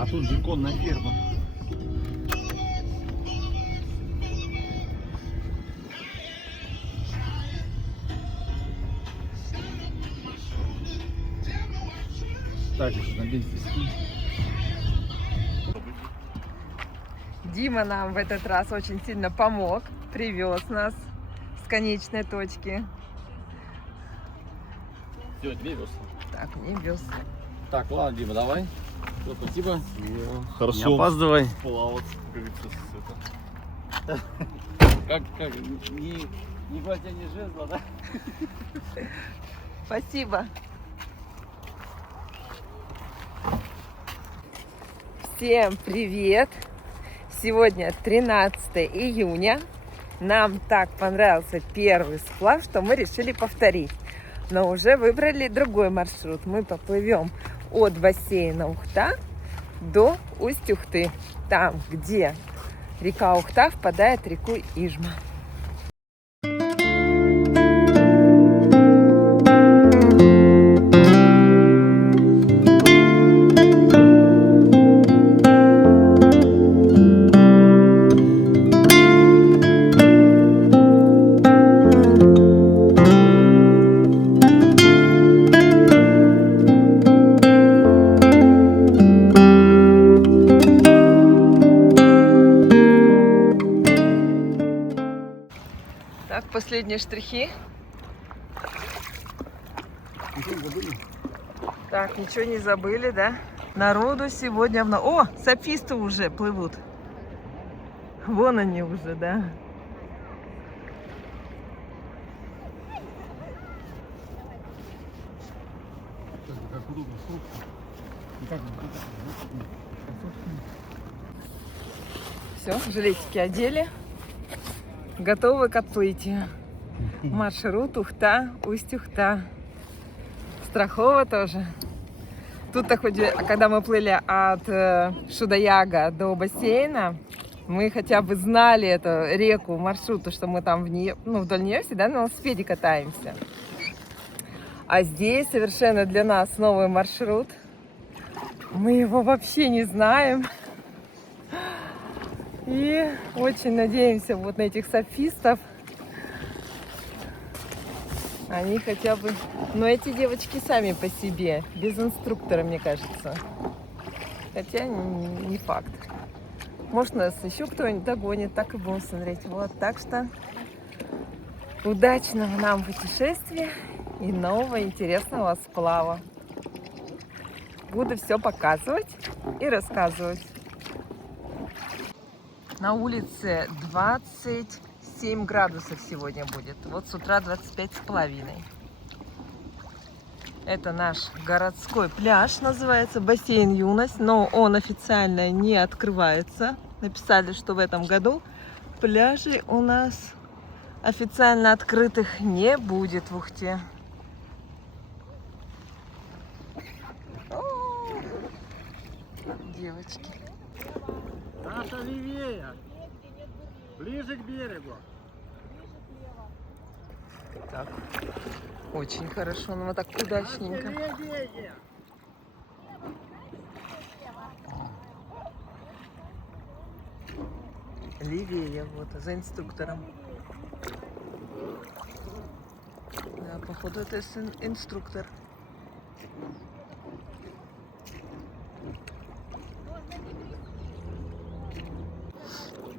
А тут же конная ферма. Так, еще на бензин. Дима нам в этот раз очень сильно помог, привез нас с конечной точки. Все, 2 весла. Так, не вез. Так, ладно, Дима, давай. Все, спасибо. Хорошо. Не опаздывай. Плавать, как говорится, Как, ни гвоздя, ни жезла, да? Спасибо. Всем привет! Сегодня 13 июня. Нам так понравился первый сплав, что мы решили повторить. Но уже выбрали другой маршрут. Мы поплывем от бассейна Ухта до Усть-Ухты. Там, где река Ухта впадает в реку Ижма. Так, последние штрихи. Ничего не забыли? Так, ничего не забыли, да? Народу сегодня много. О, сапфисты уже плывут. Вон они уже, да. Как удобно, сколько? Все, жилетики одели. Готовы к отплытию. Маршрут Ухта, Усть-Ухта. Страхово тоже. Тут-то хоть, когда мы плыли от Шудаяга до бассейна, мы хотя бы знали эту реку, маршрут, что мы там в нее, вдоль нее всегда на велосипеде катаемся. А здесь совершенно для нас новый маршрут. Мы его вообще не знаем. И очень надеемся вот на этих сапфистов. Они хотя бы... Но эти девочки сами по себе, без инструктора, мне кажется. Хотя не факт. Может, нас еще кто-нибудь догонит, так и будем смотреть. Вот, так что удачного нам путешествия и нового интересного сплава. Буду все показывать и рассказывать. На улице 27 градусов сегодня будет. Вот с утра 25,5. Это наш городской пляж, называется бассейн Юность, но он официально не открывается. Написали, что в этом году пляжей у нас официально открытых не будет в Ухте. О, девочки. Наша левее. Ближе к берегу. Так, очень хорошо, но вот так удачненько. Левее. Левее, вот, за инструктором. Да, походу это инструктор.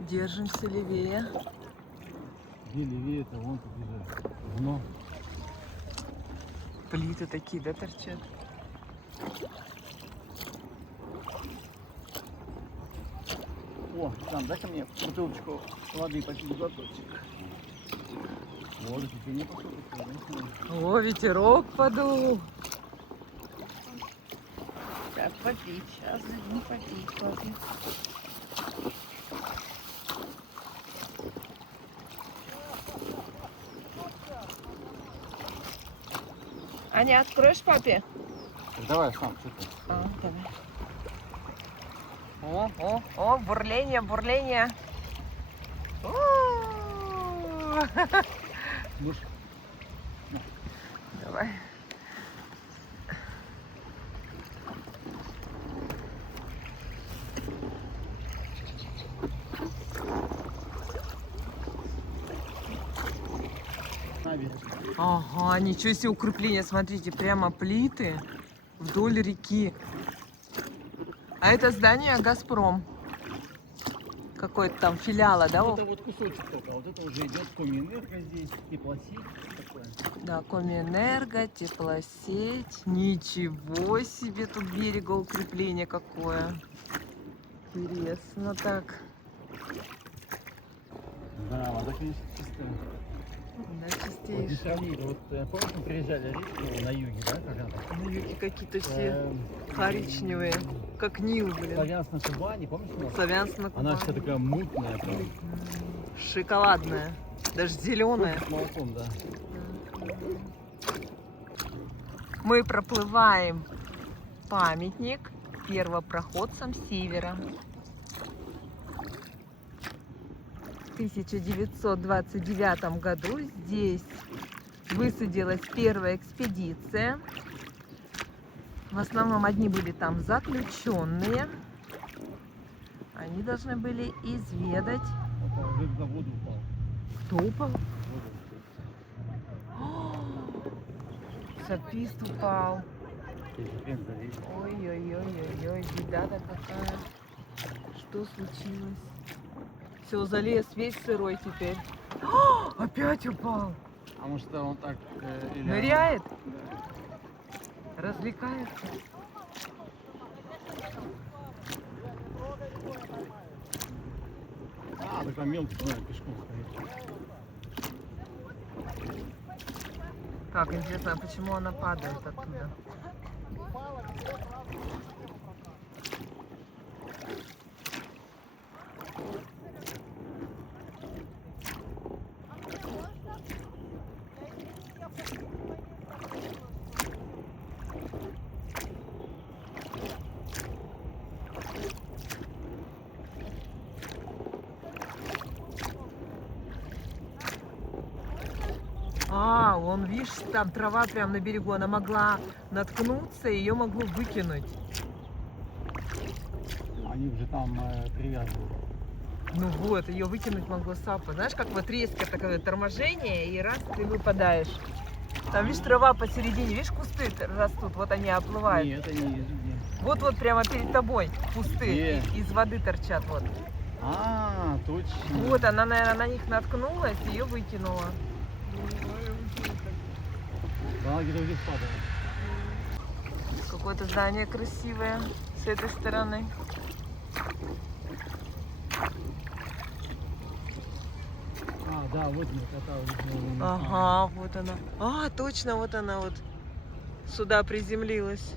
Держимся левее. Где левее-то, вон тут уже дно. Плиты такие, да, торчат? О, там, дай-ка мне бутылочку воды попить глоточек. Вот, теперь не походу. О, ветерок подул. Так, попить. Сейчас не попить, попить. Аня, откроешь папе? Давай сам, что ты? Давай. О, бурление, бурление. Душ. Давай. Ага, ничего себе укрепление. Смотрите, прямо плиты вдоль реки. А это здание «Газпром». Какой-то там филиала, да? Ну, это вот кусочек только, а вот это уже идет Коминэнерго здесь, теплосеть такое. Да, Коминэнерго, теплосеть. Ничего себе, тут берегоукрепление какое. Интересно так. Да, вода, конечно, чистая. Да, Вот чистейшее. не сравнить, вот помнишь, мы приезжали речку на юге, да, когда-то? Ну, люди какие-то все Эм, коричневые, как Нил, блин. Славянск на Кубани, помнишь? у нас? Славянск на Она вся Кубани. такая мутная, прям. Шоколадная, даже зеленая. С молоком, да. Мы проплываем памятник первопроходцам Севера. В 1929 году здесь высадилась первая экспедиция. В основном одни были там заключенные. Они должны были изведать. Вот он где-то на воду упал. Кто упал? В воду. Сапист упал. Хрен залез. Ой-ой-ой-ой-ой, беда-то какая. Что случилось? Все, залез весь сырой теперь. Опять упал. А может он так... или Ныряет? Развлекается. А, такая мелкая, наверное, пешком стоит. Так, интересно, а почему она падает оттуда? А, вон, видишь, там трава прям на берегу, она могла наткнуться, и ее могло выкинуть. Они уже там привязывают. Ну вот, ее выкинуть могло сапа. Знаешь, как вот резкое такое торможение, и раз, ты выпадаешь. Там, видишь, трава посередине, видишь, кусты растут, вот они оплывают. Нет, они есть где. Вот прямо перед тобой кусты Где? из воды торчат, вот. А, точно. Вот, она, наверное, на них наткнулась, и ее выкинула. Да, она где-то здесь падает. Какое-то здание красивое с этой стороны. А, да, вот она каталась. Ага, вот она. А, точно, вот она вот сюда приземлилась.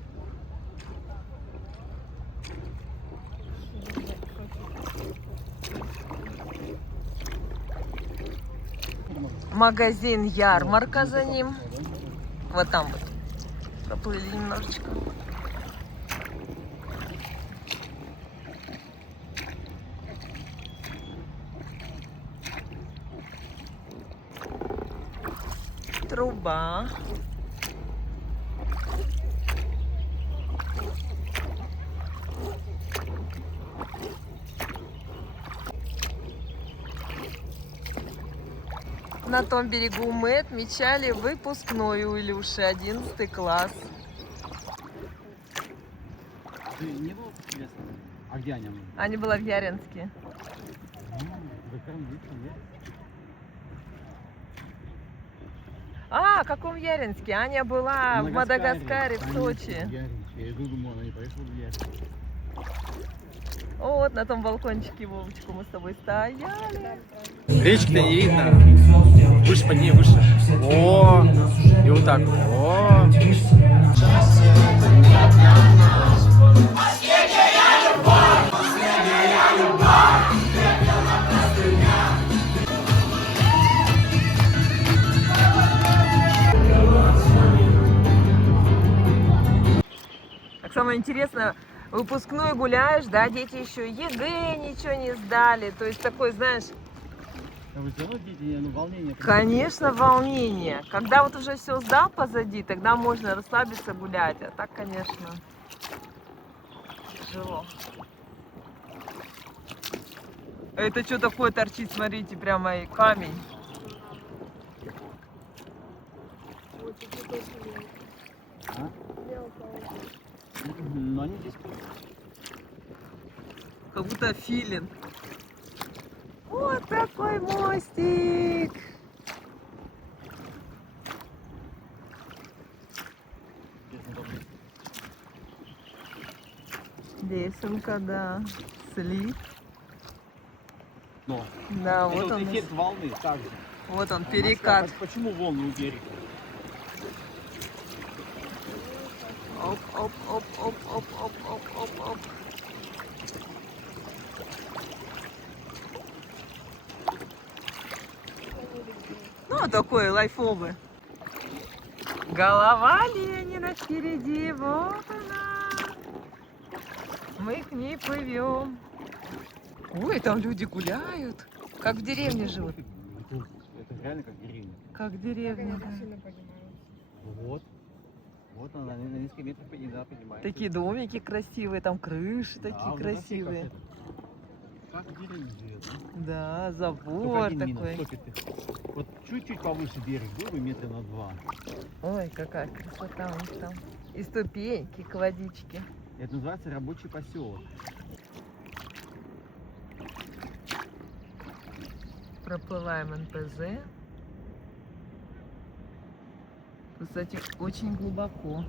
Магазин ярмарка за ним. Вот там вот. Проплыли немножечко. Труба. На том берегу мы отмечали выпускной у Илюши, 11 класс. Ты не было интересно? А где они? Аня была в Яринске. А, в каком Яринске? Аня была в Мадагаскаре, в Сочи. Я иду, думаю, она не поехала в Яринск. Вот на том балкончике, Вовочку, мы с тобой стояли. Речки-то не видно. Выше под ней, выше. О, и вот так. О. Так самое интересное, выпускной гуляешь, да, дети еще ЕГЭ ничего не сдали. То есть такой, знаешь, Вы все равно дети, ну, волнение. конечно, волнение. Когда вот уже все сдал позади, тогда можно расслабиться, гулять. А так, конечно, тяжело. Это что такое торчит, смотрите, прямо и камень. Как будто филин. Вот такой мостик. Лесенка, да. Слив. Но Да, это вот он. эффект волны также. Вот он, А перекат. Москва, почему волны у берега? Оп, оп, оп, оп, оп, оп, оп, оп, оп. Ну, такой лайфовый. Голова Ленина впереди, вот она. Мы к ней плывем. Ой, там люди гуляют. Как в деревне живут. Это реально как деревня. Как в деревне, да. Вот. Вот она на несколько метров поднимается. Такие домики красивые, там крыши Да, такие вот это вообще красивые. Как в деревне живет. Да, Только забор один минус, такой. топит их. Вот чуть-чуть повыше берег был бы метра на 2. Ой, какая красота у них там. И ступеньки к водичке. Это называется рабочий поселок. Проплываем НПЗ. Кстати, очень глубоко.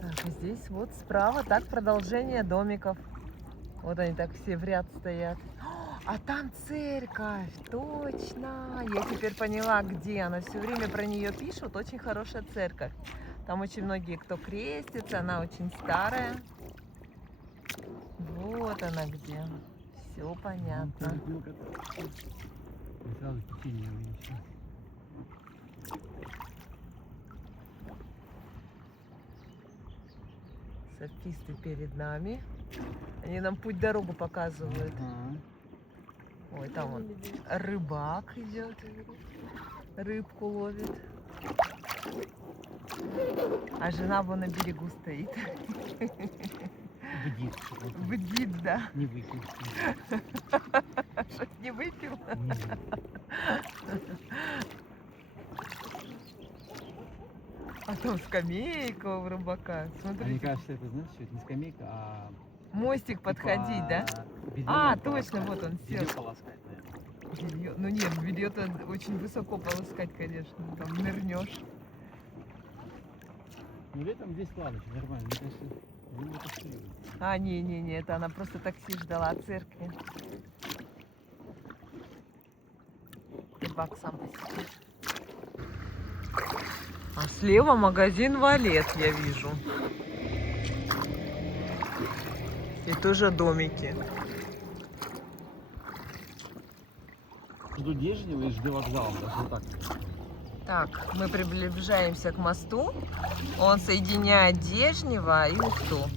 Так, а здесь вот справа так продолжение домиков. Вот они так все в ряд стоят. А там церковь, точно. Я теперь поняла, где она. Все время про нее пишут. Очень хорошая церковь. Там очень многие, кто крестится. Она очень старая. Вот она где. Все понятно. Сразу течение увеличилось. Софисты перед нами. Они нам путь-дорогу показывают. Ой, там вот рыбак идет. Рыбку ловит. А жена вон на берегу стоит. Бдит. Бдит, да. Не выпил. Что, не выпил? Не выпил. А там скамейка у рыбака. Мне Смотрите. кажется, это, знаешь, что это не скамейка, а... Мостик подходить, да? белье А, надо точно, полоскать. вот он сел. Белье полоскать, наверное. Белье. Ну нет, белье-то очень высоко полоскать, конечно. Там нырнешь. Ну летом здесь ладно, нормально. Мне кажется, зимой это сильно. А, не, это она просто такси ждала от церкви. Рыбак сам по себе. А слева магазин Валет, я вижу. И тоже домики. Жду Дежнева и жду вокзала, даже вот так. Так, мы приближаемся к мосту. Он соединяет Дежнево и Ухту.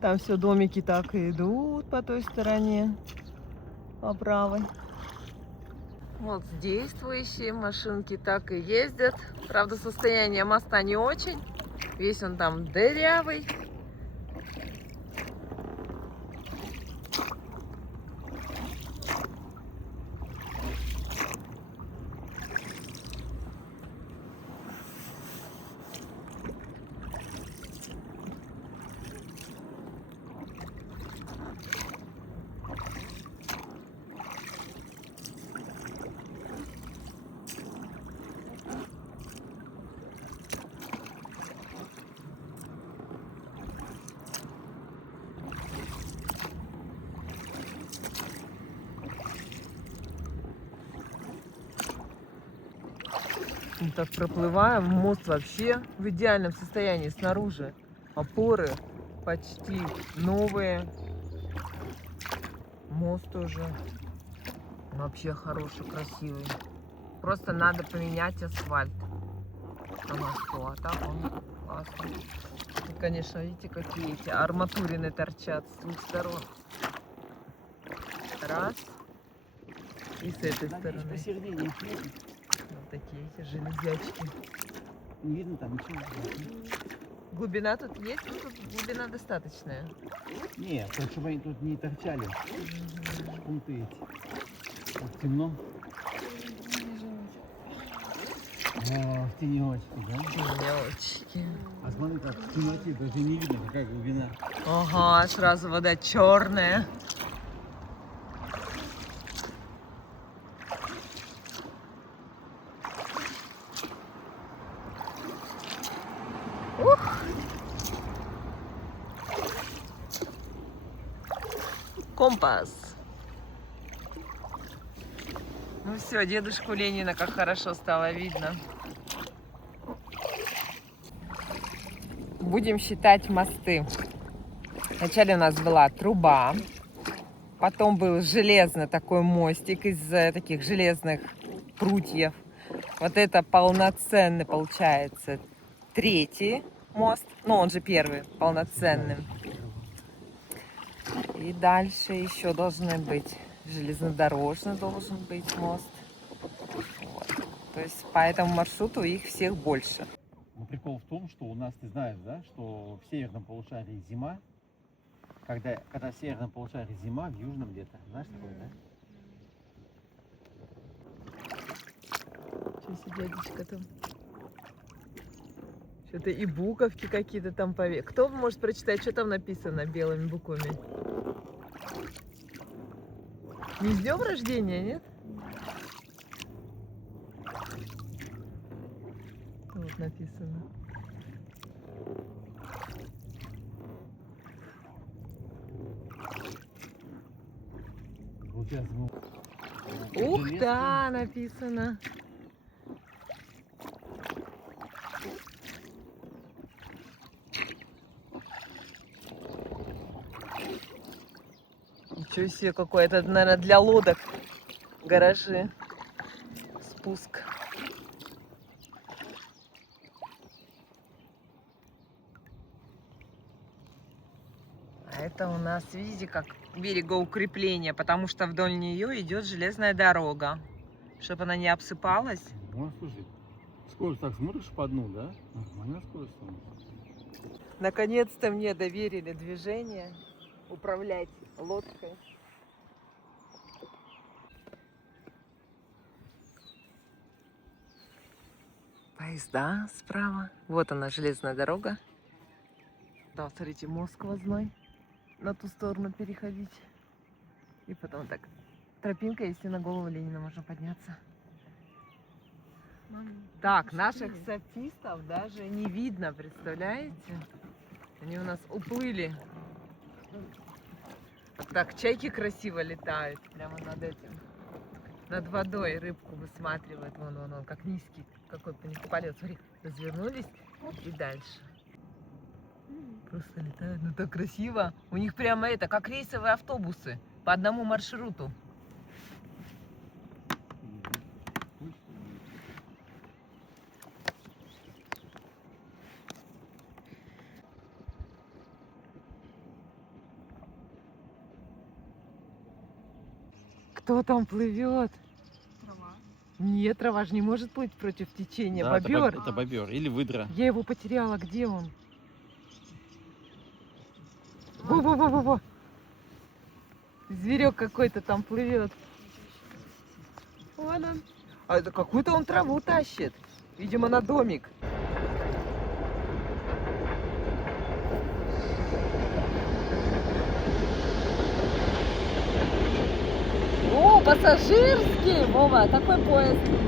Там все домики так и идут по той стороне, по правой. Вот действующие машинки так и ездят. Правда, состояние моста не очень. Весь он там дырявый. Мы так проплываем. Мост вообще в идеальном состоянии снаружи. Опоры почти новые. Мост тоже вообще хороший, красивый. Просто надо поменять асфальт на мосту, а так он классный. И, конечно, видите, какие эти арматурины торчат с двух сторон. Раз. И с этой Надеюсь, стороны. посередине их нет. Вот такие эти железячки. Не видно там ничего. Глубина тут есть? Ну, тут глубина достаточная. Нет, так, чтобы они тут не торчали. Пункты эти. Вот темно. О, в тенечке, да? Тенечки. А смотри, как в темноте даже не видно, какая глубина. Ага, сразу вода черная. Ух! Компас. Ну все, дедушку Ленина как хорошо стало видно. Будем считать мосты. Вначале у нас была труба, потом был железный такой мостик из таких железных прутьев. Вот это полноценный получается третий мост, ну он же первый полноценный. И дальше еще должны быть железнодорожный должен быть мост. Вот. То есть по этому маршруту их всех больше. Но прикол в том, что у нас, ты знаешь, да, что в северном полушарии зима. Когда в северном полушарии зима, в южном лето. Знаешь такое, да? Что себе дядечка там? Что-то и буковки какие-то там пове. Кто может прочитать, что там написано белыми буквами? Не с днем рождения, нет? Вот написано. Вот сейчас мы... Ух, Железки. да, написано. Ничего себе какой. Это, наверное, для лодок. Гаражи. Спуск. А это у нас, видите, как берегоукрепление, потому что вдоль нее идет железная дорога. Чтобы она не обсыпалась. Ну, слушай, скорость так смотришь по дну, да? Нормальная скорость у нас. Наконец-то мне доверили движение, управлять лодкой. Поезда справа. Вот она, железная дорога. Да, смотрите, мост сквозной. На ту сторону переходить. И потом так. Тропинка, если на голову Ленина можно подняться. Так, наших сапистов даже не видно, представляете? Они у нас уплыли. Вот так чайки красиво летают прямо над этим. Над водой рыбку высматривают. Вон, как низкий какой по них полет. Смотри, развернулись и дальше. Просто летают, ну так красиво. У них прямо это, как рейсовые автобусы по одному маршруту. Кто там плывет? Трава. Нет, трава же не может плыть против течения. Да, Бобер. это бобер или выдра. Я его потеряла. Где он? Во-во-во-во-во. Зверек какой-то там плывет. Вон он. А это какую-то он траву тащит. Видимо, на домик. О, пассажирский! Вова, какой поезд?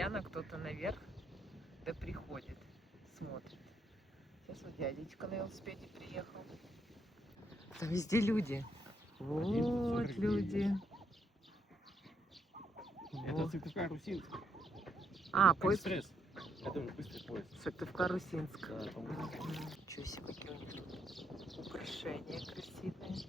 постоянно кто-то наверх да приходит, смотрит. Сейчас вот дядечка на велосипеде приехал. Там везде люди. Вот люди. Это Вот. Сыктывкар-Русинск. А, поезд Экспресс. Это уже быстрый поезд. Сыктывкар-Русинск. Да, по-моему. Ничего себе, какие у них тут украшения красивые.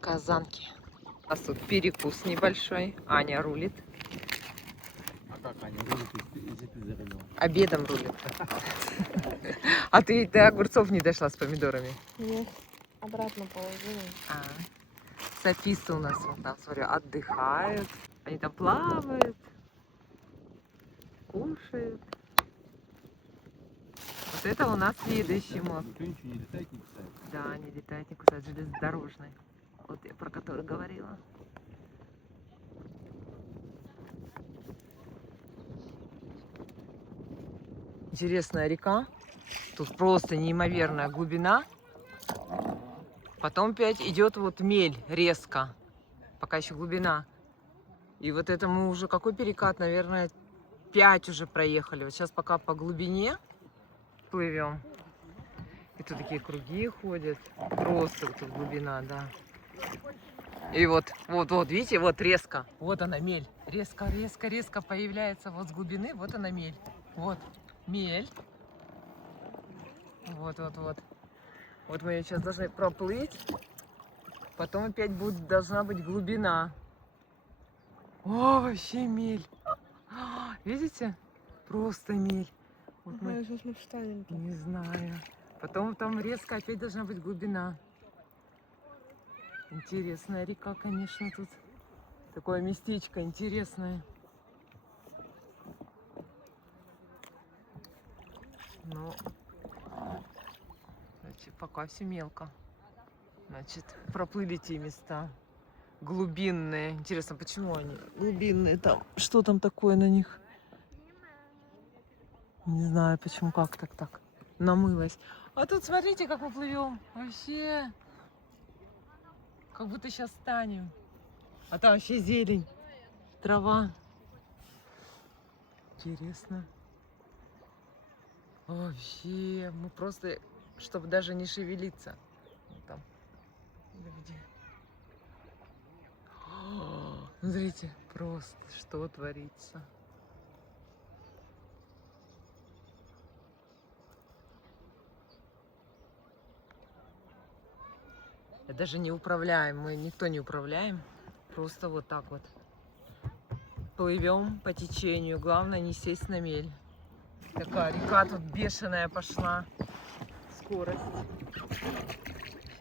Казанки. У нас тут перекус небольшой. Аня рулит. А как они рулят, если ты за рулем? Обедом рулит. А ты до огурцов не дошла с помидорами? Нет, обратно положила. Софисты у нас, вон там, смотрю, отдыхают. Они там плавают, кушают. Вот это у нас следующий мост. Никто ничего не летает, не кусает. Да, не летает, не кусает, железнодорожный. Вот я про который говорила. Интересная река. Тут просто неимоверная глубина. Потом опять идет вот мель резко. Пока еще глубина. И вот это мы уже какой перекат, наверное, 5 уже проехали. Вот сейчас пока по глубине плывем. И тут такие круги ходят. Просто вот тут глубина, да. И вот, видите, вот резко. Вот она мель. Резко, резко, резко появляется вот с глубины. Вот она мель. Вот мель. Вот. Вот мы ее сейчас должны проплыть. Потом опять должна быть глубина. О, вообще мель. Видите? Просто мель. Вот мы... Сейчас мы встанем. Не знаю. Потом там резко опять должна быть глубина. Интересная река, конечно, тут. Такое местечко интересное. Ну, значит, пока все мелко. Значит, проплыли те места глубинные. Интересно, почему они глубинные там? Что там такое на них? Не знаю, почему, как так намылось. А тут смотрите, как мы плывем. Вообще, как будто сейчас станем. А там вообще зелень, трава. Интересно. Вообще, мы просто, чтобы даже не шевелиться. Вот там люди. Смотрите, просто что творится. Я даже не управляем, мы никто не управляем. Просто вот так вот плывем по течению. Главное не сесть на мель. Такая река тут бешеная пошла. Скорость.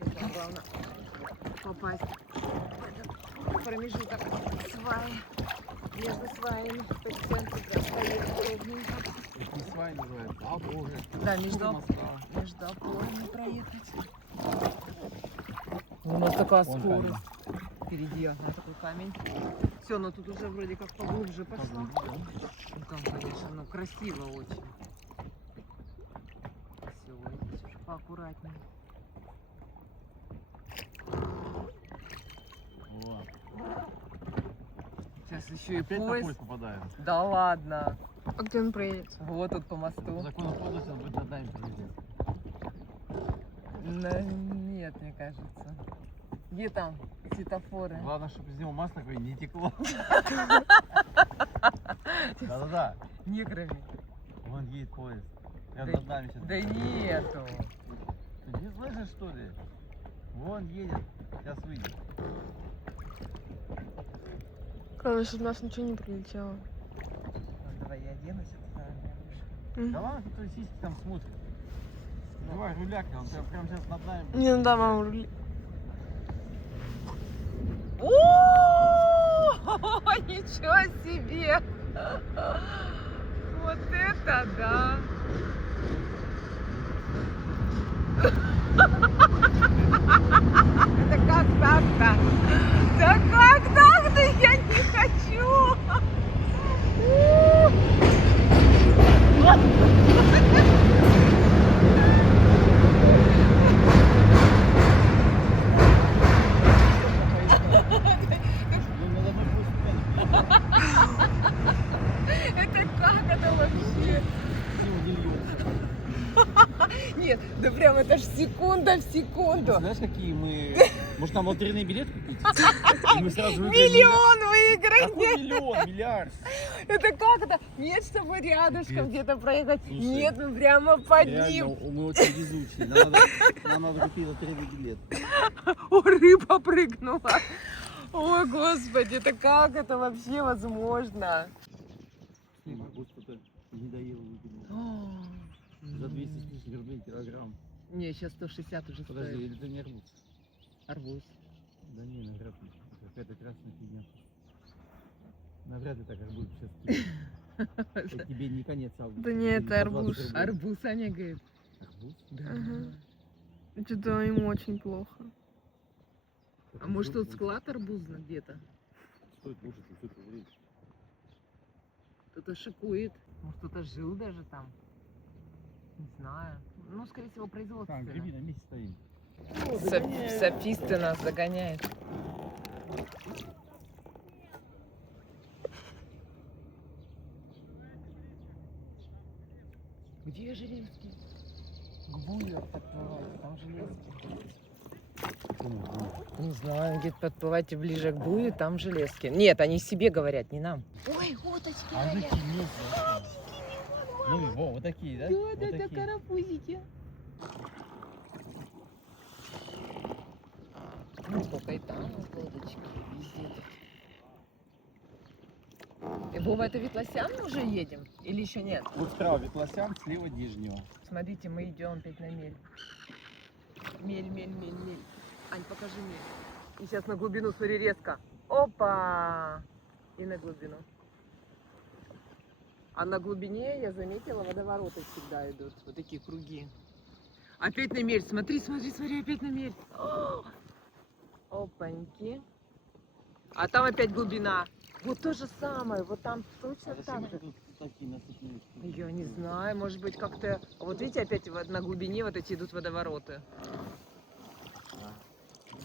Сейчас главное попасть в промежуток сваи. Между сваями по центру проехать ровненько. Какие сваи называются? А, боже. Да, между опорами проехать. У нас такая скорость. Впереди ага, такой камень. Все, но тут уже вроде как поглубже пошло. Ну там, конечно, ну красиво очень. Все, здесь уже поаккуратнее. О, Сейчас еще и опять на поезд. поезд попадаем. Да ладно. А где он проедет? Вот тут по По мосту. закону подлости он будет над нами проезжать. Нет, мне кажется. Где там светофоры? Главное, чтобы из него масло какое не текло. Да-да-да. Неграми. Вон едет поезд. Прям Да- над нами сейчас. Да нету. Ты не слышишь, что ли? Вон едет. Сейчас выйдет. Главное, чтобы у нас ничего не прилетело. Давай я оденусь. Да ладно, кто сиськи там смотрит. Давай руляк, он прям сейчас над нами. Не, ну да, мама, рули. О, ничего себе! Вот это да! Это как так-то? Да как так-то? Я не хочу! как это вообще? Нет, да прям это ж секунда в секунду. Знаешь, какие мы... Может, нам лотерейный билет купить? И мы сразу выиграем Миллион выиграть! Какой миллион? Миллиард. Это как это? Нет, чтобы рядышком Капец. где-то проехать. Слушай, Нет, мы прямо под Реально, ним. мы очень везучие. Нам надо купить лотерейный билет. О, рыба прыгнула. Ой, господи, это как это вообще возможно? Не могу, что-то не доел за 200 с лишним рублей килограмм. Не, сейчас 160 уже Подожди, стоит. или это не арбуз? Арбуз. Да не, навряд ли. Какая-то красная фигня. Навряд ли так арбуз сейчас. Это тебе не конец августа. Да не, Тебе это по 20 арбуз. рублей. Арбуз, Аня говорит. Арбуз? Да. Ага. Что-то ему очень плохо. А может тут склад арбузный где-то? Стоит лучше, все это время. Кто-то шикует. Может кто-то жил даже там. Не знаю. Ну, скорее всего, производственное. Так, греби, на месте стоим. Софисты нас догоняют. Где Железский? Гвулер подплывайте, там Железский. Не знаю, где-то подплывайте ближе к Бую, там Железки. Нет, они себе говорят, не нам. Ой, уточки, А какие есть? Ну, во, вот такие, да? Вот такие. карапузики. Ну, сколько и там лодочки, везде. И, Вова, это Ветлосян мы уже едем? Или еще нет? Вот справа Ветлосян, слева Нижнего. Смотрите, мы идем опять на мель. Мель, мель, мель, мель. Ань, покажи мель. И сейчас на глубину, смотри, резко. Опа! И на глубину. А на глубине, я заметила, водовороты всегда идут. Вот такие круги. Опять на мель. Смотри, смотри, смотри, опять на мель. О! Опаньки. А там опять глубина. Вот то же самое. Вот там точно так же. Такие насыпные. Я не знаю, может быть как-то... Вот видите, опять на глубине вот эти идут водовороты.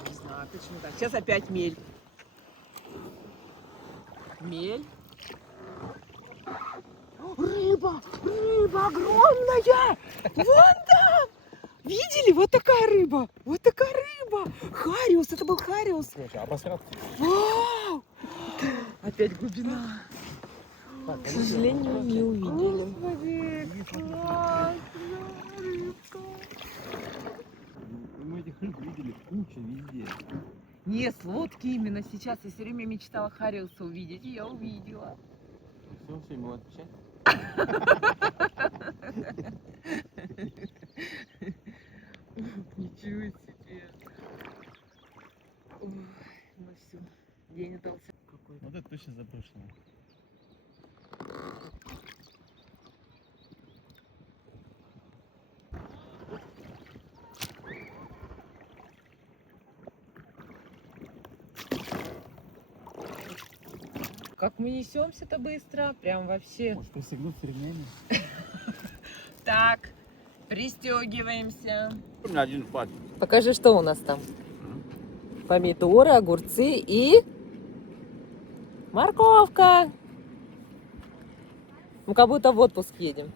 Не знаю, почему так. Сейчас опять мель. Мель. Рыба! Рыба огромная! Вон там! Видели? Вот такая рыба! Вот такая рыба! Хариус! Это был хариус! Слушай, а посадки? Вау! Опять глубина. К сожалению, не увидели. Господи, классно! Рыбка! Мы этих рыб видели куча везде. Не, с лодки именно сейчас. Я все время мечтала хариуса увидеть, и я увидела. Все, ему отвечать. Ничего себе. Ой, ну все, день удался какой-то. Вот это точно заброшено. Как мы несемся-то быстро, прям вообще. Может пристегнуться ремнями? Так, пристегиваемся. У меня один впад. Покажи, что у нас там. Помидоры, огурцы и морковка. Мы как будто в отпуск едем.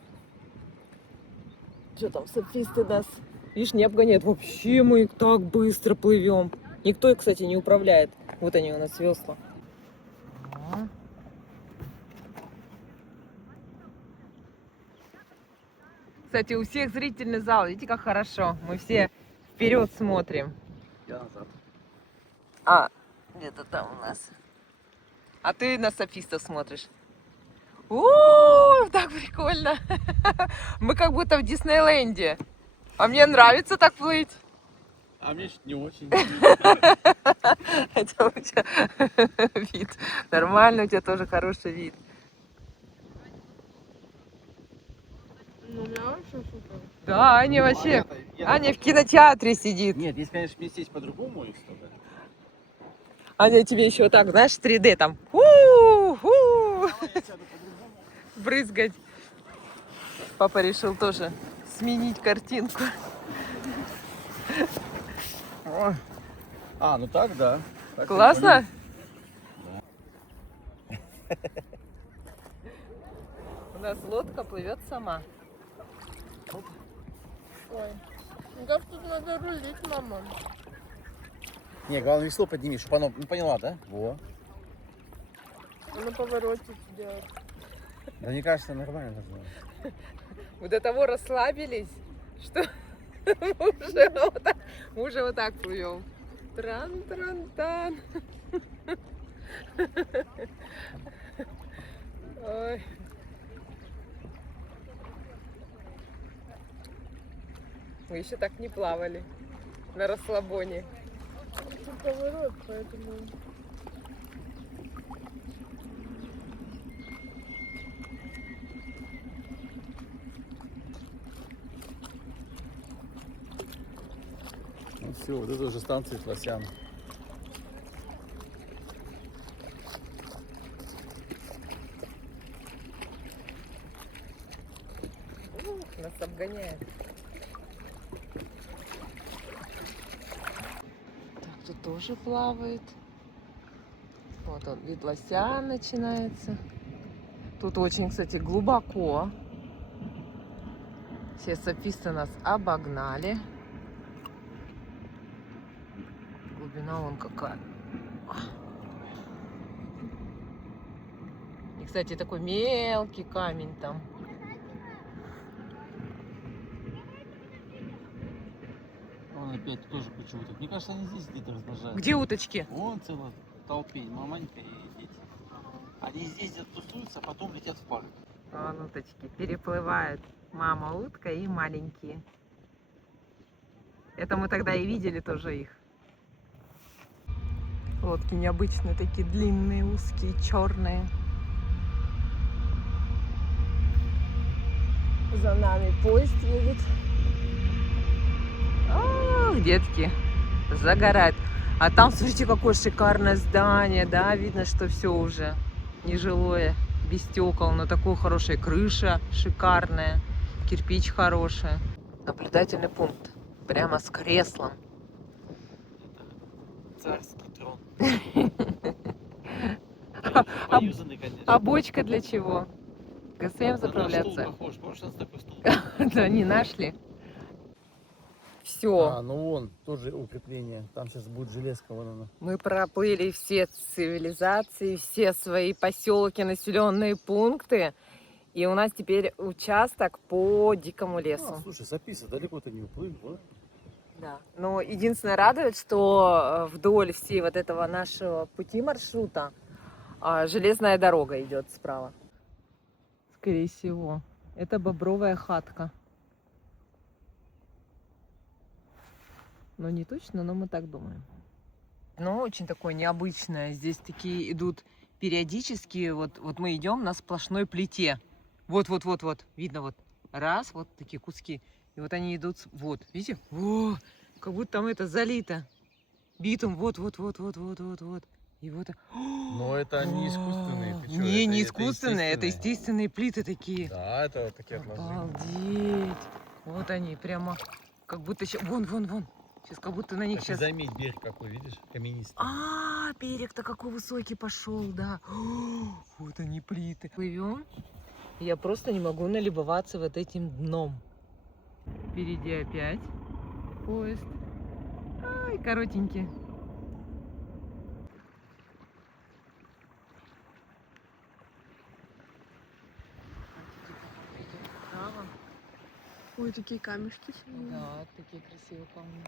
Что там, софисты нас? Видишь, не обгоняют. Вообще мы так быстро плывем. Никто, кстати, не управляет. Вот они у нас весла. Кстати, у всех зрительный зал. Видите, как хорошо. Мы все вперед смотрим. Я назад. А, где-то там у нас. А ты на софистов смотришь. О, так прикольно. Мы как будто в Диснейленде. А мне нравится так плыть. А мне что-то не очень. Хотя у тебя вид. Нормально, у тебя тоже хороший вид. Ну, у меня вообще супер. Да, Аня вообще. Аня в кинотеатре сидит. Нет, если, конечно, мне сесть по-другому, и что-то. Аня тебе еще вот так, знаешь, 3D там. У-ху! Брызгать. Папа решил тоже сменить картинку. А, ну так, да. Так Классно? У нас лодка плывет сама. Ой. Ну как тут надо рулить, мама? Не, главное весло подними, чтобы оно, ну поняла, да? Во. На повороте делать. Да мне кажется, нормально должно. Мы до того расслабились, что мы уже вот так плывем. Тран-тран-тан. Ой. Мы еще так не плавали на расслабоне. Тут поворот, поэтому... Ну все, вот это уже станция Тласян. Нас обгоняет. Так, тут тоже плавает. Вот он, вид лося начинается. Тут очень, кстати, глубоко. Все софисты нас обогнали. Глубина вон какая. И, кстати, такой мелкий камень там. Он опять тоже куча уток. Мне кажется, они здесь где-то размножаются. Где уточки? Вон целая толпень, маманька и дети. Они здесь где-то тусуются, а потом летят в парк. Вон уточки переплывают. Мама утка и маленькие. Это мы тогда и видели тоже их. Лодки необычные, такие длинные, узкие, черные. За нами поезд едет. Ох, детки загорают. А там, смотрите, какое шикарное здание, да, видно, что все уже нежилое, без стекол, но такое хорошая крыша, шикарная, кирпич хороший. Наблюдательный пункт, прямо с креслом. Царский трон. А- Поюзанный, конечно. А бочка для чего? ГСМ На заправляться? стул похож, помнишь, у нас такой стул? Да, не нашли. Все. А, ну вон, тоже укрепление. Там сейчас будет железка, вон она. Мы проплыли все цивилизации, все свои поселки, населенные пункты. И у нас теперь участок по дикому лесу. Слушай, Саписа, далеко-то не уплыл, вот. Да. Но единственное радует, что вдоль всей вот этого нашего пути маршрута железная дорога идет справа. Скорее всего. Это бобровая хатка. Но не точно, но мы так думаем. Но очень такое необычное. Здесь такие идут периодически. Вот мы идем на сплошной плите. Вот. Видно вот. Раз, вот такие куски. И вот они идут. Вот. Видите? О, как будто там это залито. Битум. Вот. И вот. Но это не искусственные. ты чё, Не это искусственные, это естественные плиты такие. Да, это вот такие отложения. Обалдеть. Вот они, прямо как будто еще... Вон. Сейчас как будто на них сейчас... Заметь, берег какой, видишь, каменистый. Берег-то какой высокий пошел, да. Вот они плиты. Плывем. Я просто не могу налюбоваться вот этим дном. Впереди опять поезд. Ай, коротенький. Ой, такие камешки. Да, такие красивые камни.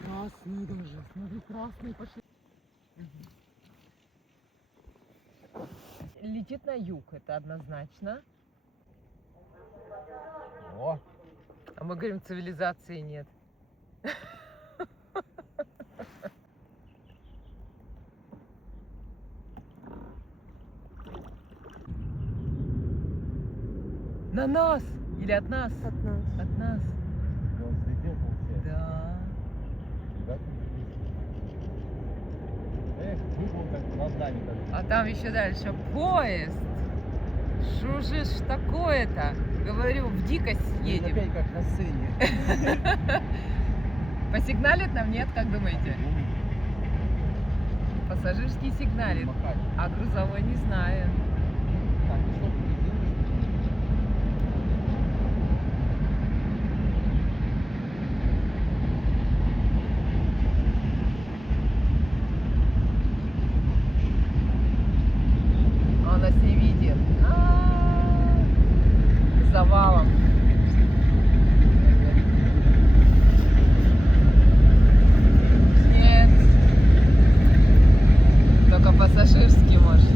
Красные даже. Смотри, красные пошли. Летит на юг, это однозначно. О, А мы говорим, цивилизации нет. На нас! Или от нас? От нас. От нас. он взлетел, получается. Да. Да? Эх, выпал как над нами даже. А там еще дальше поезд. Что же ж такое-то? Говорю, в дикость едем. Опять как на сцене. Посигналит нам, нет, как думаете? Пассажирский сигналит, Махать. а грузовой не знаю. Так, ну что ты делаешь? Он нас не видит. Завалом. Нет. Только пассажирский может.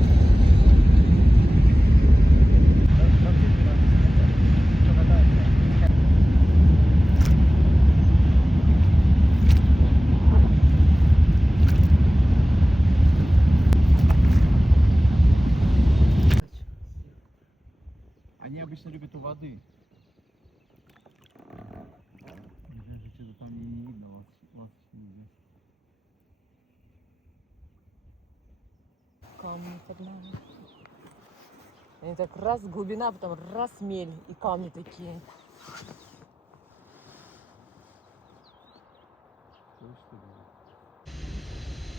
Они обычно любят у воды. Даже что-то там не видно, ласточки здесь. Камни под нами. Они так раз глубина, потом раз мель. И камни такие.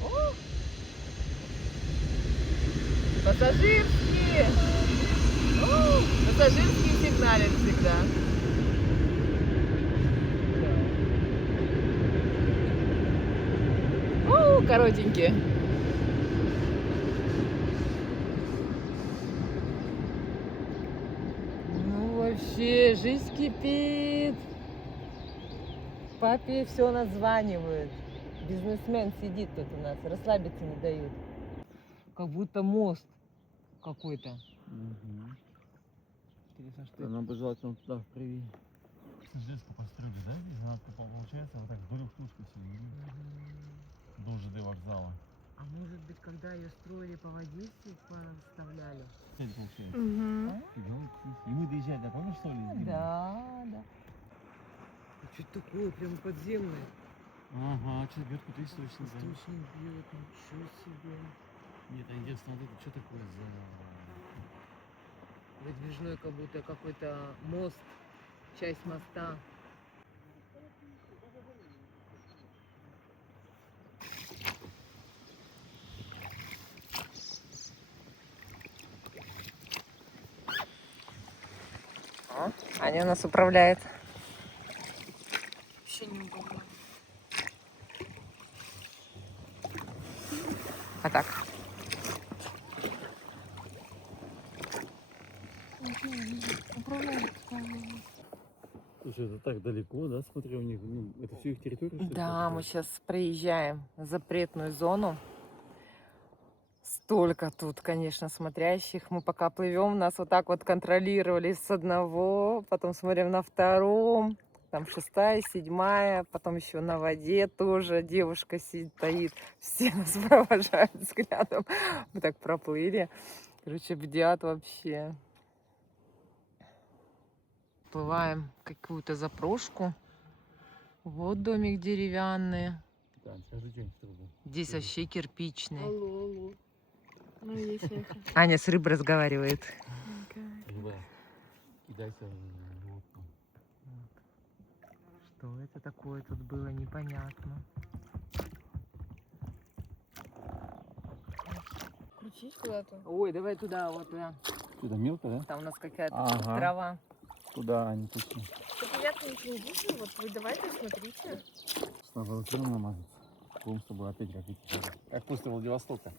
О! Пассажирские! О, пассажирские сигналят всегда. О, коротенькие. Ну вообще, жизнь кипит. Папе все названивают. Бизнесмен сидит тут у нас, расслабиться не дают. Как будто мост какой-то. Интересно, что это? Нам бы желательно туда вправее. Пассажирскую построили, да? Здесь она получается вот так вдоль тушку все. До ЖД вокзала. А может быть, когда ее строили по воде, поставляли? Кстати, получается. Угу. И мы доезжали, да, помнишь, что ли? Да, да. Что такое, прям подземное? Ага, что бьет какой-то источник. Да. Источник бьет, ничего себе. Нет, а интересно, вот это что такое за... Выдвижной, как будто какой-то мост, часть моста. Аня у нас управляет. Вообще неудобно. А так. Управляет. Слушай, это так далеко, да? Смотри, у них, ну, это все их территория? что ли, Да, мы получается? сейчас проезжаем запретную зону. Столько тут, конечно, смотрящих. Мы пока плывем, нас вот так вот контролировали с одного, потом смотрим на втором, там 6-я, 7-я, потом еще на воде тоже девушка сидит, стоит. Все нас провожают взглядом. Мы так проплыли. Короче, бдят вообще. Плываем какую-то запрошку. Вот домик деревянный. Да, скажи что-нибудь в трубу. Здесь вообще кирпичный. Алло, алло. Ну, если... Аня с рыбой разговаривает. Рыба, кидайся в лодку. Что это такое тут было, непонятно. Крутись куда-то. Ой, давай туда, вот туда. Туда мелко, да? Там у нас какая-то Ага. трава. Туда, а не точно. Чтобы я ничего не видела, вот вы давайте смотрите. Надо лакиром намазать. Будем с тобой опять как эти. Как после Владивостока.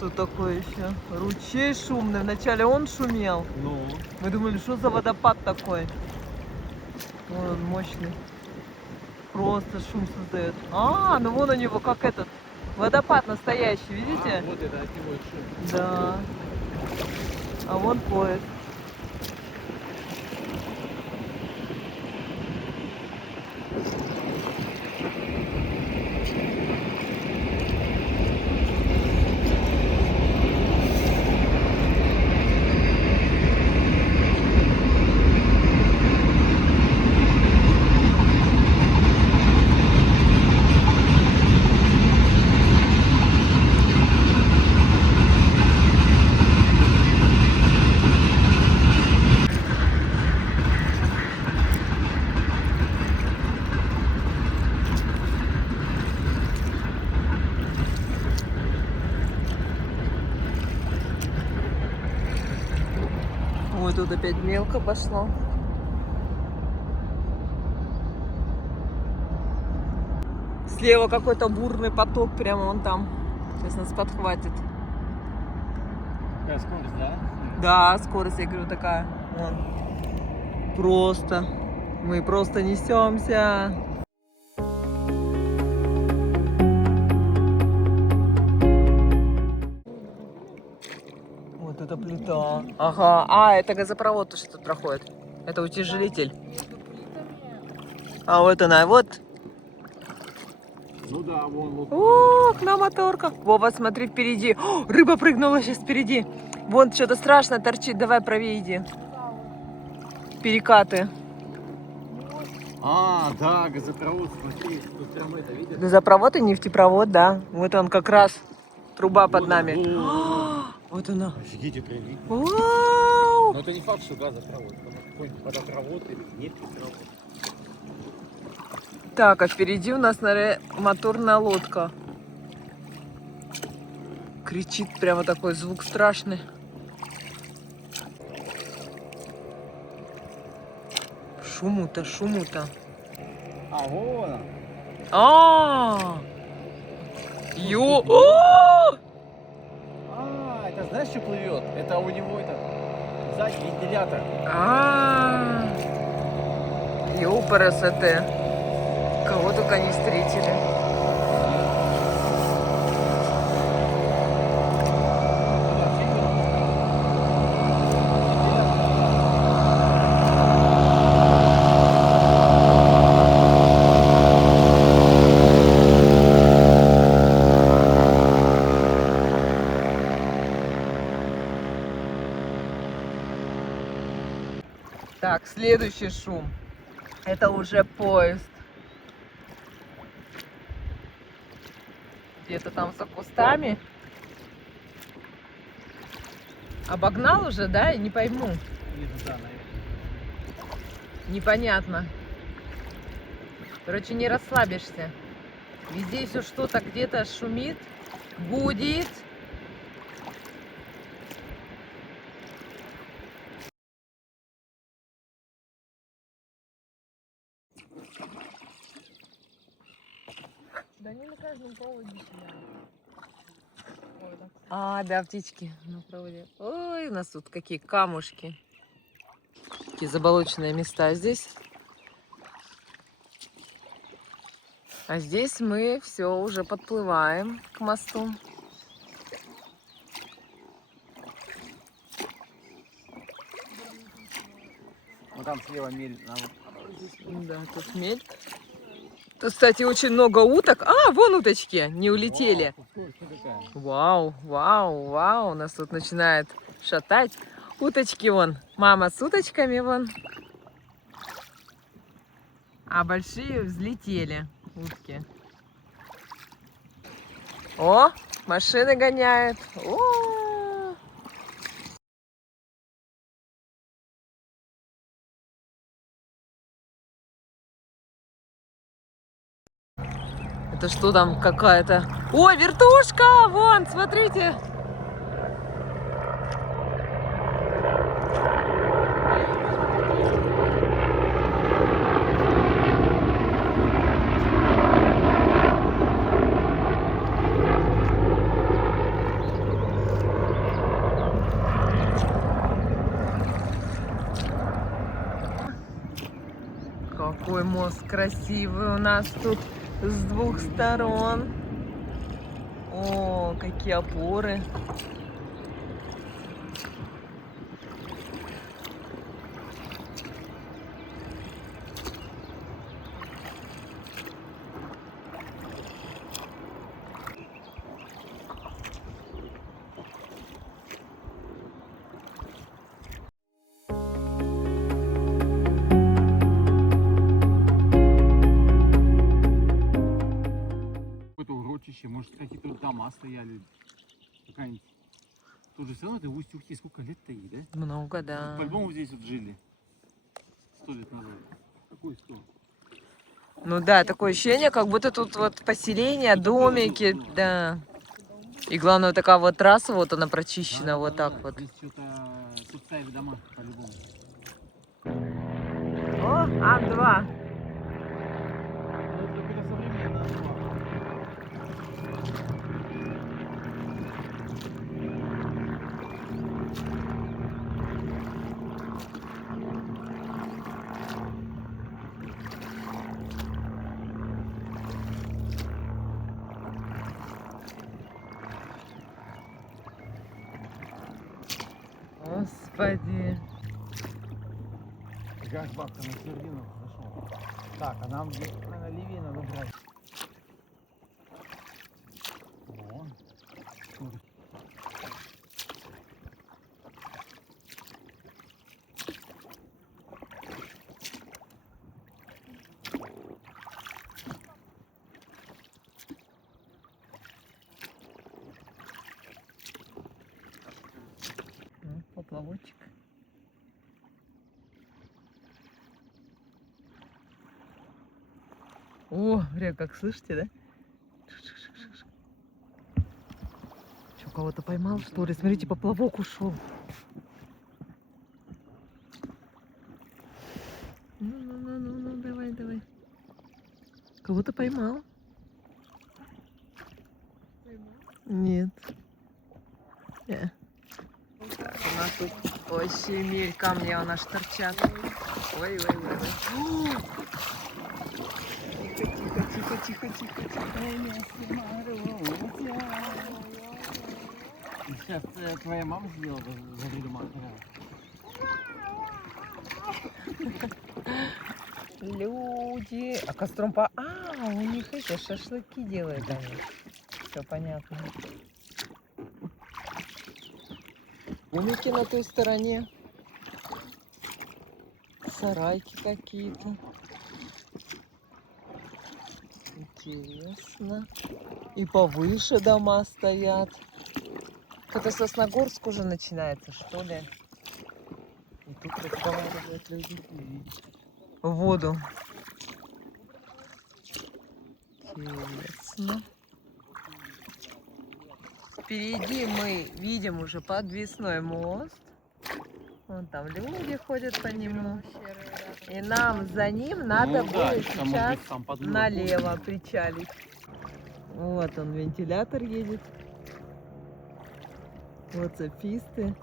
Тут такой еще ручей шумный. Вначале он шумел. Ну, Мы думали, что за водопад такой. Вон он мощный. Просто шум создает. А, ну вон у него как этот водопад настоящий, видите? вот это от него шум. Да. А вон поезд. Ой, тут опять мелко пошло. Слева какой-то бурный поток, прямо вон там. Сейчас нас подхватит. Какая скорость, да? Да, скорость, я говорю, такая. Вон. Просто. Мы просто несемся. Вот это плита. Ага. А, это газопровод, то, что тут проходит. Это утяжелитель. А вот она, вот. Ну да, вон вот. О, к нам моторка. Вова, смотри, впереди. О, рыба прыгнула сейчас впереди. Вон что-то страшно торчит. Давай правее иди. Перекаты. А, да, газопровод, смотри, тут прям это, видишь? Газопровод и нефтепровод, да. Вот он как раз. Труба под нами. О, Вот она. офигеть, это видно. Вау! Но это не факт, что газопровод. Там какой-нибудь водопровод или нефтепровод. Так, а впереди у нас, наверное, моторная лодка. Кричит прямо такой звук страшный. Шуму-то, шуму-то. А, вон она. Ё! А, это знаешь, что плывет? Это у него это сзади вентилятор. Ёпарасоте. Кого только не встретили. Так, следующий шум. Это уже поезд. Где-то там за кустами. Обогнал уже, да? Не пойму. Непонятно. Короче, не расслабишься. Везде все что-то где-то шумит, гудит. Да они на каждом проводе сидят. Ой, так. А, да, птички на проводе. Ой, у нас тут какие камушки. Такие заболоченные места здесь. А здесь мы все уже подплываем к мосту. Ну там слева мель. Да, тут мель. Тут, кстати, очень много уток. А, вон уточки, не улетели. Вау, вау, вау. У нас тут начинает шатать. Уточки вон. Мама с уточками вон. А большие взлетели утки. О, машины гоняют. О! Это что там какая-то? Ой, вертушка! Вон, смотрите! Какой мост красивый у нас тут с двух сторон. О, какие опоры. Какое-то урочище, может какие-то дома стояли. Какая-нибудь. Тут же все равно это в Усть-Ухте сколько лет стоит, да? Много, да. По-любому здесь вот жили. 100 лет назад. Какой 100? Ну да, такое ощущение, как будто тут вот поселения, домики, да. И главное, вот такая вот трасса, вот она прочищена, вот так вот. Здесь что-то тут ставили дома по-любому. О, А2. Ну, это какое-то современное слово. Господи. Как бабка на середину зашел. Так, а нам здесь, наверное, левее надо брать. О, Шурик. Поплавочек. О, как слышите, да? Что, кого-то поймал, что ли? Смотрите, поплавок ушел. Ну, давай. Кого-то поймал? Нет. У нас тут вообще мель, камни у нас торчат. Ой. Тихо. И сейчас твоя мама сделала за видом Люди. А костром у них эти шашлыки делают они. Все понятно. Домики на той стороне. Сарайки какие-то. Интересно. И повыше дома стоят. Это Сосногорск уже начинается, что ли? И тут разговаривают люди. В воду. Интересно. Впереди мы видим уже подвесной мост. Вон там люди ходят по нему. И нам за ним надо будет сейчас налево причалить. Вот он, вентилятор едет. Вот софисты.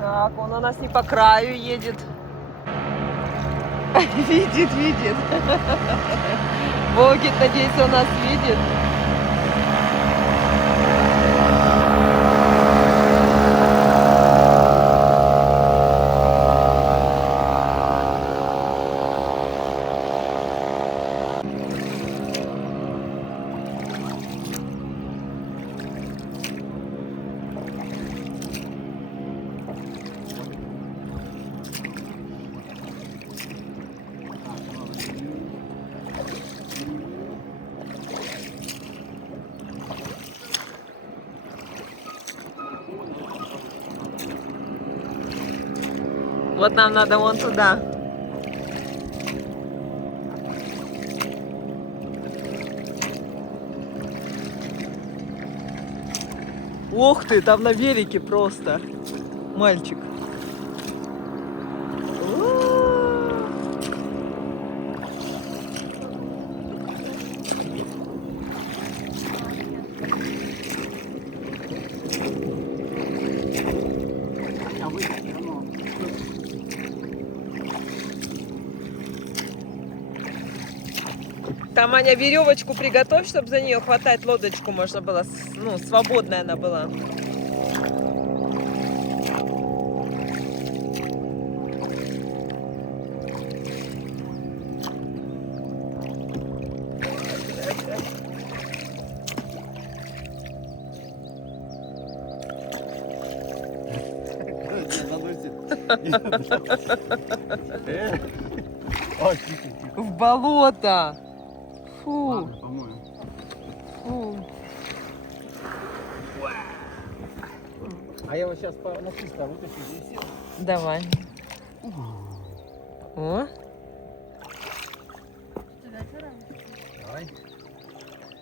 Так, он у нас не по краю едет. Видит. Богит, надеюсь, он нас видит. Вот нам надо вон туда. Ух ты, там на велике просто мальчик. Там, Аня, веревочку приготовь, чтобы за нее хватать лодочку можно было, ну, свободная она была. Ой, тихо, тихо. В болото. Фу, Ладно, по-моему. фу. А я вот сейчас на чисто вытащу здесь сел. Давай. О, Давай.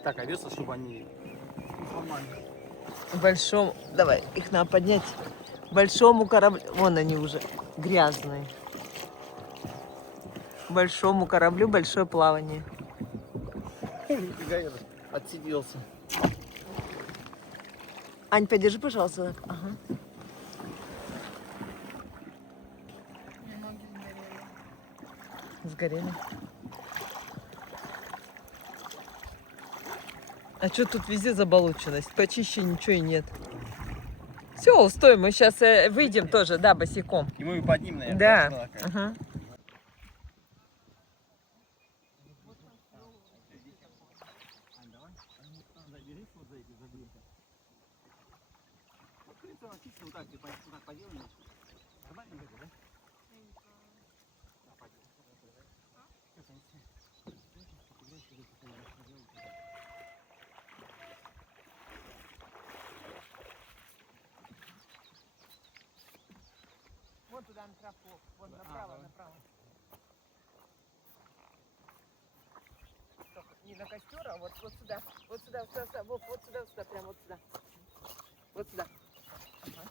Так, а веса, чтобы они нормально. большому... Давай, их надо поднять. Большому кораблю... Вон они уже грязные. Большому кораблю большое плавание. Нифига я отсиделся. Ань, подержи, пожалуйста. Так. Ага. Мне ноги сгорели. Сгорели. А что тут везде заболоченность? Почище ничего и нет. Все, стой, мы сейчас выйдем тоже, да, босиком. И мы под ним, наверное. Да. Ага. Вот так, типа, вот так поделаем. Нормально будет, да? Вот туда на тропу, вон направо, направо. Только не на костер, а вот сюда, вот сюда, вот сюда, прям вот сюда. Вот сюда. Ага.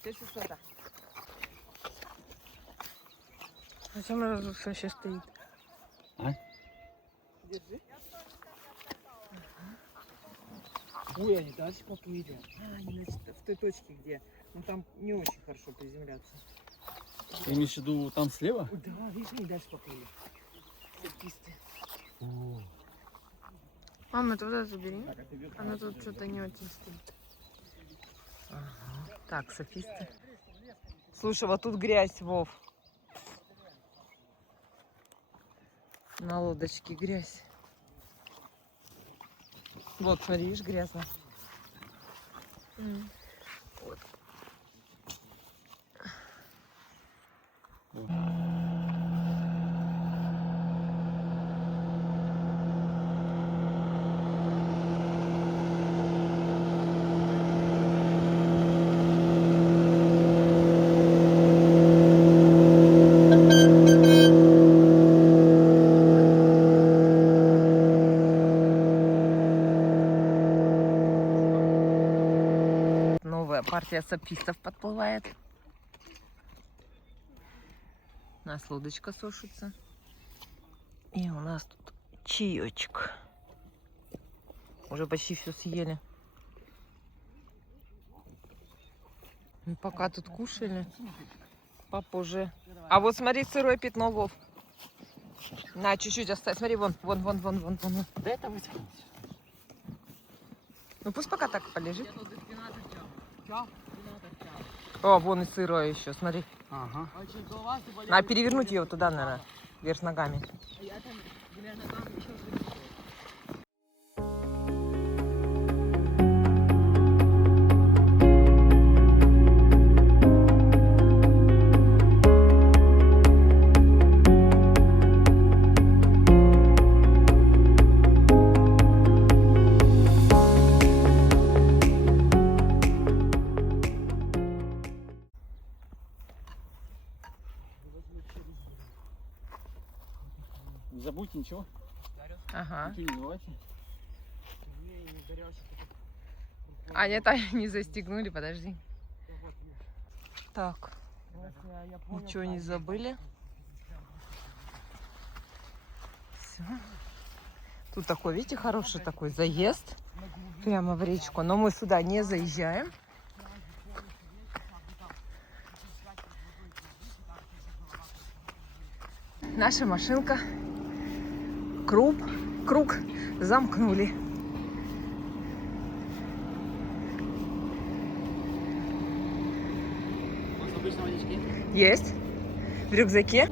Все сюда. Зачем раз вообще стоит? А? Держи. Ой, они дальше поплыли. Они в той точке, где. Ну там не очень хорошо приземляться. Ты имеешь в виду там слева? Да, видишь, они дальше поплыли. Все кисты. Мама, ты вот это забери. Она тут что-то не очень стоит. Ага. Так, софисты. Слушай, вот тут грязь, Вов. На лодочке грязь. Вот, смотри, видишь, грязно. Вот. Новая партия сапистов подплывает. У нас лодочка сушится. И у нас тут чаечек. Уже почти все съели. И пока тут кушали, папа уже... А вот смотри, сырое пятно, Вов. На, чуть-чуть оставь. Смотри, вон. Да это вытянуть. Ну пусть пока так полежит. О, вон и сырое еще, смотри. Ага. Надо перевернуть ее туда, наверное, вверх ногами. Не забудьте ничего. Ага. Ничего не забывайте. А нет, не застегнули, подожди. Так, ничего не забыли. Все. Тут такой, видите, хороший такой заезд прямо в речку. Но мы сюда не заезжаем. Наша машинка круг замкнули. Может, обычно водички? Есть в рюкзаке.